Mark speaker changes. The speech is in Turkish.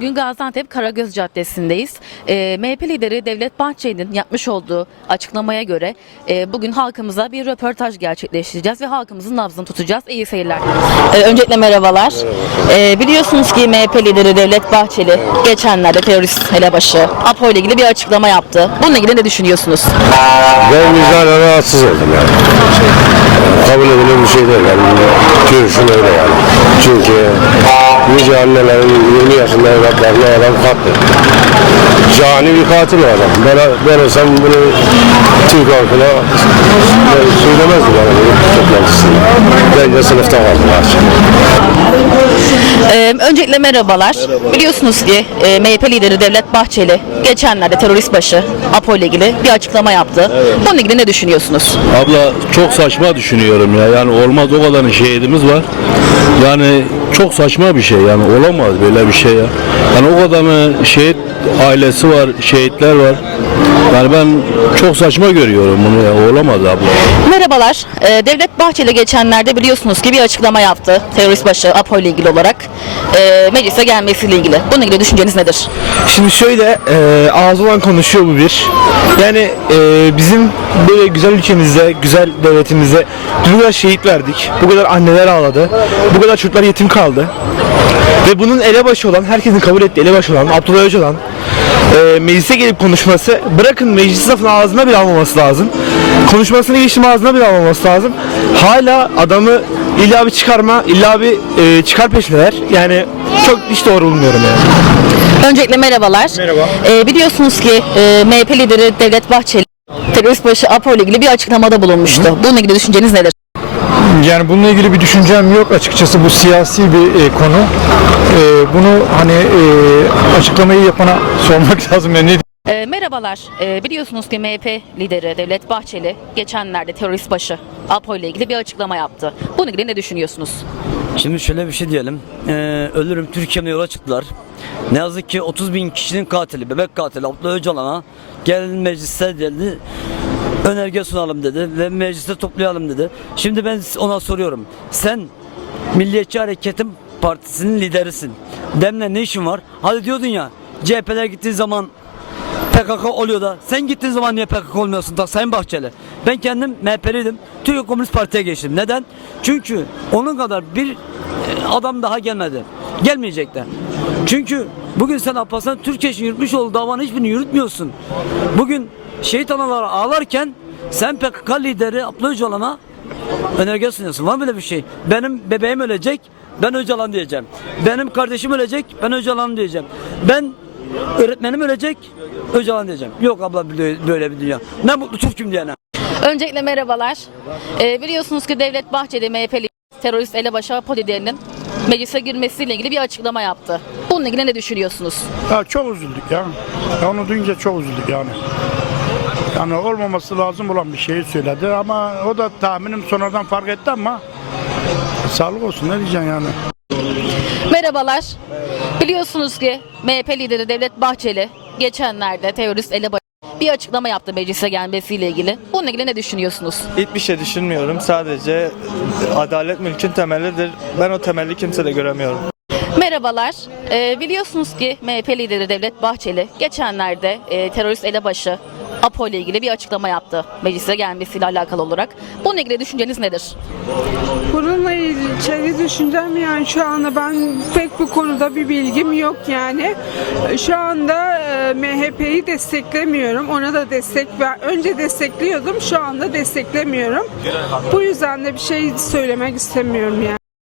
Speaker 1: bugün Gaziantep Karagöz Caddesi'ndeyiz. Ee, MHP lideri Devlet Bahçeli'nin yapmış olduğu açıklamaya göre e, bugün halkımıza bir röportaj gerçekleştireceğiz ve halkımızın nabzını tutacağız. İyi seyirler. Ee, öncelikle merhabalar. Ee, biliyorsunuz ki MHP lideri Devlet Bahçeli geçenlerde terörist elebaşı APO ile ilgili bir açıklama yaptı. Bununla ilgili ne düşünüyorsunuz?
Speaker 2: Ben vicdanen rahatsız oldum yani. Kabul edilen bir şey değil. Benim görüşüm öyle yani. Çünkü nice annelerin 20 yaşında evlatlarını adam kattı. Cani bir katil o adam. Ben, ben olsam bunu Türk halkına söylemezdim yani bu toplantısında. Bence sınıfta kaldım.
Speaker 1: Ee, öncelikle merhabalar. Biliyorsunuz ki e, MHP lideri Devlet Bahçeli geçenlerde terörist başı APO ile ilgili bir açıklama yaptı. Bununla ilgili ne düşünüyorsunuz?
Speaker 3: Abla çok saçma düşünüyorum ya. Yani olmaz o kadar şehidimiz var. Yani çok saçma bir şey yani olamaz böyle bir şey ya. Yani o kadarın şehit ailesi var, şehitler var. Yani ben çok saçma görüyorum bunu ya. Olamaz abla.
Speaker 1: Merhabalar. Ee, Devlet Bahçeli geçenlerde biliyorsunuz ki bir açıklama yaptı. Terörist başı APO ile ilgili olarak. Ee, meclise gelmesiyle ilgili. Bununla ilgili düşünceniz nedir?
Speaker 4: Şimdi şöyle e, ağzı olan konuşuyor bu bir. Yani e, bizim böyle güzel ülkemizde, güzel devletimizde bu kadar şehit verdik. Bu kadar anneler ağladı. Bu kadar çocuklar yetim kaldı. Ve bunun elebaşı olan, herkesin kabul ettiği elebaşı olan, Abdullah Öcalan e, meclise gelip konuşması, bırakın meclis lafını ağzına bile almaması lazım. Konuşmasını geçtim ağzına bile almaması lazım. Hala adamı illa bir çıkarma, illa bir e, çıkar peşindeler. Yani çok hiç doğru bulmuyorum yani.
Speaker 1: Öncelikle merhabalar.
Speaker 4: Merhaba.
Speaker 1: Ee, biliyorsunuz ki e, MHP lideri Devlet Bahçeli terörist başı APO ile ilgili bir açıklamada bulunmuştu. Bununla ilgili düşünceniz nedir?
Speaker 5: Yani bununla ilgili bir düşüncem yok açıkçası bu siyasi bir e, konu. E, bunu hani e, açıklamayı yapana sormak lazım yani ne
Speaker 1: Ee, merhabalar. Ee, biliyorsunuz ki MHP lideri Devlet Bahçeli geçenlerde terörist başı APO ile ilgili bir açıklama yaptı. Bununla ilgili ne düşünüyorsunuz?
Speaker 6: Şimdi şöyle bir şey diyelim. Ee, ölürüm Türkiye'ne yola çıktılar. Ne yazık ki 30 bin kişinin katili, bebek katili Abdullah Öcalan'a gel meclise dedi. Önerge sunalım dedi ve mecliste toplayalım dedi. Şimdi ben ona soruyorum. Sen Milliyetçi Hareket'in partisinin liderisin. Demle ne işin var? Hadi diyordun ya CHP'ler gittiği zaman PKK oluyor da sen gittiğin zaman niye PKK olmuyorsun da Sayın Bahçeli? Ben kendim MHP'liydim. Türkiye Komünist Parti'ye geçtim. Neden? Çünkü onun kadar bir e, adam daha gelmedi. Gelmeyecek de. Çünkü bugün sen Alparslan Türkiye için yürütmüş olduğu davanın hiçbirini yürütmüyorsun. Bugün şehit analar ağlarken sen PKK lideri Abdullah Öcalan'a önerge sunuyorsun. Var mı böyle bir şey? Benim bebeğim ölecek, ben Öcalan diyeceğim. Benim kardeşim ölecek, ben Öcalan diyeceğim. Ben öğretmenim ölecek, Öcalan diyeceğim. Yok abla böyle, bir dünya. Ne mutlu Türk'üm diyene.
Speaker 1: Öncelikle merhabalar. Ee, biliyorsunuz ki Devlet Bahçeli MHP'li terörist elebaşı APO liderinin meclise girmesiyle ilgili bir açıklama yaptı. Bununla ilgili ne düşünüyorsunuz?
Speaker 7: Ya çok üzüldük ya. ya. Onu duyunca çok üzüldük yani. Yani olmaması lazım olan bir şeyi söyledi ama o da tahminim sonradan fark etti ama sağlık olsun ne diyeceksin yani.
Speaker 1: Merhabalar. Biliyorsunuz ki MHP lideri Devlet Bahçeli geçenlerde terörist elebaşı bir açıklama yaptı meclise gelmesiyle ilgili. Bununla ilgili ne düşünüyorsunuz?
Speaker 8: Hiçbir şey düşünmüyorum. Sadece adalet mülkün temelidir. Ben o temelli kimsede göremiyorum.
Speaker 1: Merhabalar. Ee, biliyorsunuz ki MHP lideri Devlet Bahçeli geçenlerde e, terörist elebaşı APO ile ilgili bir açıklama yaptı. Meclise gelmesiyle alakalı olarak. Bununla ilgili düşünceniz nedir?
Speaker 9: Bununla ilgili düşüncem yani şu anda ben pek bu konuda bir bilgim yok yani. Şu anda e, MHP'yi desteklemiyorum. Ona da destek ver. Önce destekliyordum. Şu anda desteklemiyorum. Bu yüzden de bir şey söylemek istemiyorum yani.